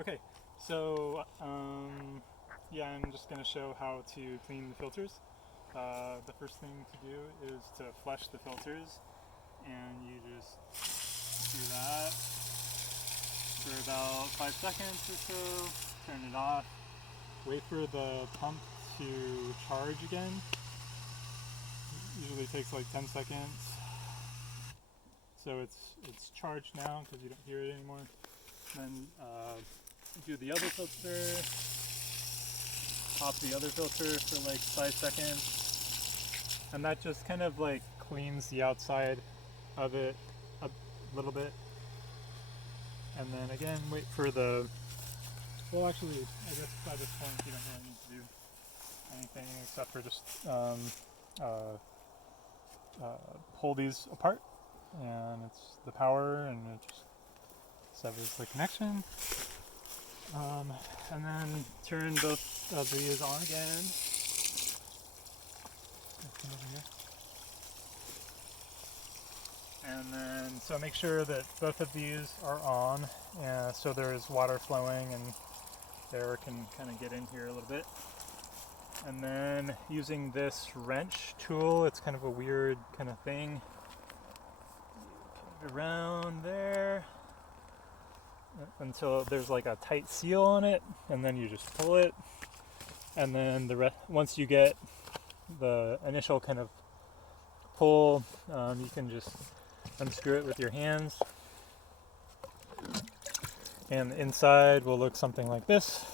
Okay, so yeah, I'm just going to show how to clean the filters. The first thing to do is to flush the filters, and you just do that for about 5 seconds or so, turn it off, wait for the pump to charge again. Usually takes like 10 seconds. So it's charged now because you don't hear it anymore. Then do the other filter, pop the other filter for like 5 seconds, and that just kind of like cleans the outside of it a little bit. And then again, wait for the, well actually, I guess by this point you don't really need to do anything except for just pull these apart, and it's the power, and it just severs the connection. And then turn both of these on again. Come over here. And then, so make sure that both of these are on, so there is water flowing and air can kind of get in here a little bit. And then using this wrench tool, it's kind of a weird kind of thing. Put it around there until there's like a tight seal on it, and then you just pull it. And then once you get the initial kind of pull, you can just unscrew it with your hands. And the inside will look something like this.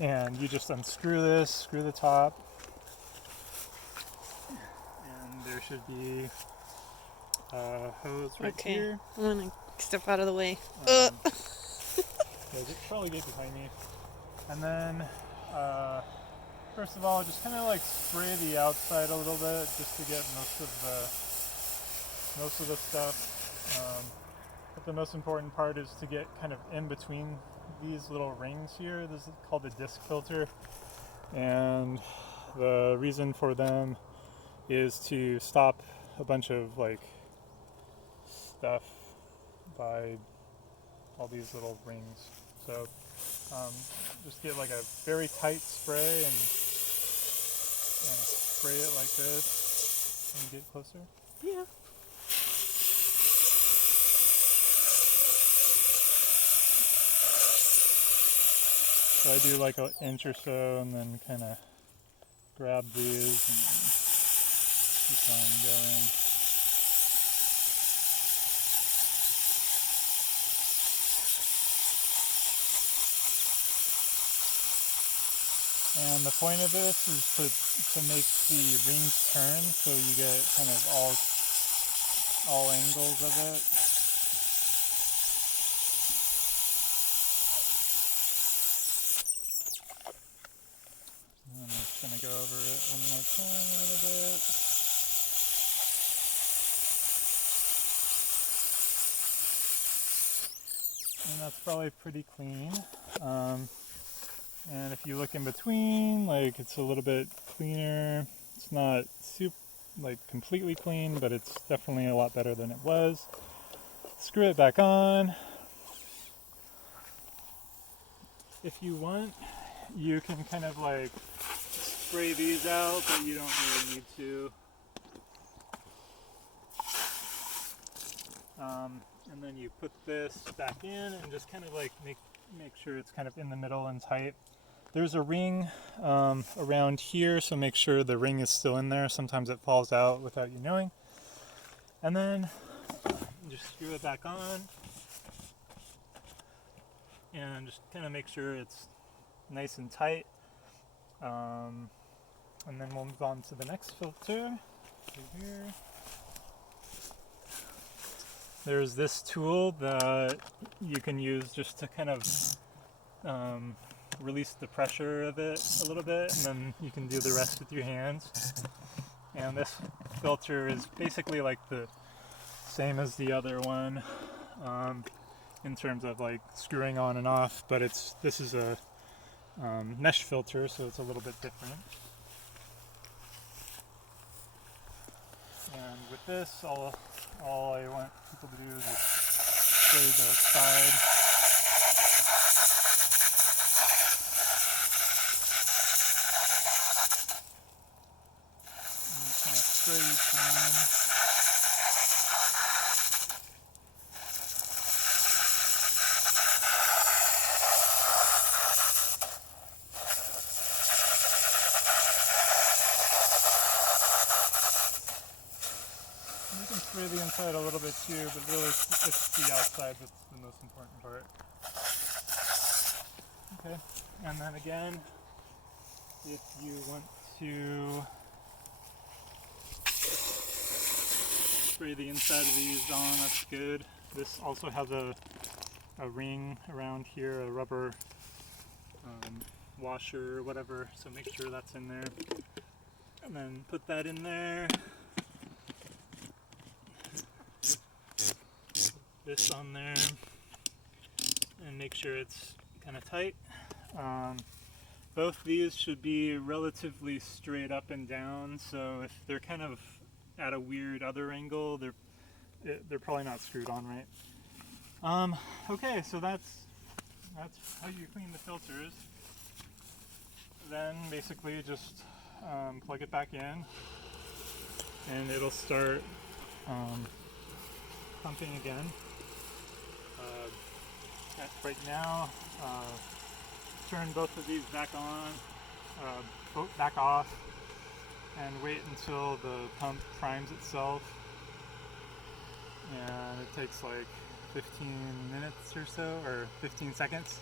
And you just unscrew this, screw the top, and there should be a hose right here. I'm gonna step out of the way. Yeah, just probably get behind me. And then, first of all, just kind of like spray the outside a little bit, just to get most of the stuff. But the most important part is to get kind of in between these little rings here. This is called a disc filter, and the reason for them is to stop a bunch of like stuff by all these little rings. So just get like a very tight spray and spray it like this. Can you get closer? Yeah. So I do like an inch or so, and then kind of grab these and keep on going. And the point of this is to make the rings turn, so you get kind of all angles of it. I'm just going to go over it one more time a little bit. And that's probably pretty clean. And if you look in between, like it's a little bit cleaner. It's not completely clean, but it's definitely a lot better than it was. Screw it back on. If you want, you can kind of like spray these out, but you don't really need to. And then you put this back in and just kind of like make sure it's kind of in the middle and tight. There's a ring around here, so make sure the ring is still in there. Sometimes it falls out without you knowing. And then just screw it back on and just kind of make sure it's nice and tight. And then we'll move on to the next filter. Right here. There's this tool that you can use just to kind of release the pressure of it a little bit, and then you can do the rest with your hands. And this filter is basically like the same as the other one in terms of like screwing on and off, but this is a mesh filter, so it's a little bit different. And with this, all I want people to do is just spray the side. And just kind of spray each one. You can spray the inside a little bit too, but really it's the outside that's the most important part. Okay, and then again, if you want to spray the inside of these on, that's good. This also has a ring around here, a rubber washer or whatever, so make sure that's in there. And then put that in there. This on there, and make sure it's kind of tight. Both these should be relatively straight up and down, so if they're kind of at a weird other angle, they're probably not screwed on right. Okay, so that's how you clean the filters. Then basically just plug it back in, and it'll start pumping again. Right now, turn both of these back on, back off, and wait until the pump primes itself. And it takes like 15 minutes or so, or 15 seconds,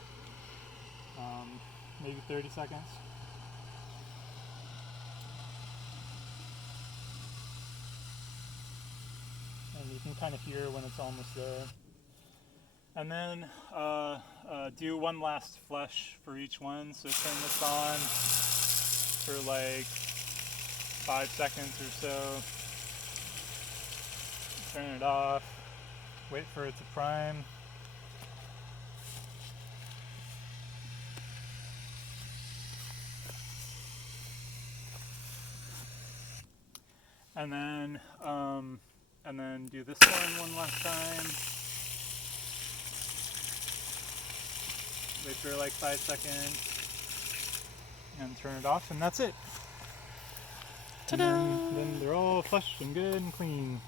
maybe 30 seconds. And you can kind of hear when it's almost there. And then do one last flush for each one. So turn this on for like 5 seconds or so. Turn it off. Wait for it to prime. And then do this one last time. Wait for like 5 seconds and turn it off, and that's it. Ta-da! And then they're all flush and good and clean.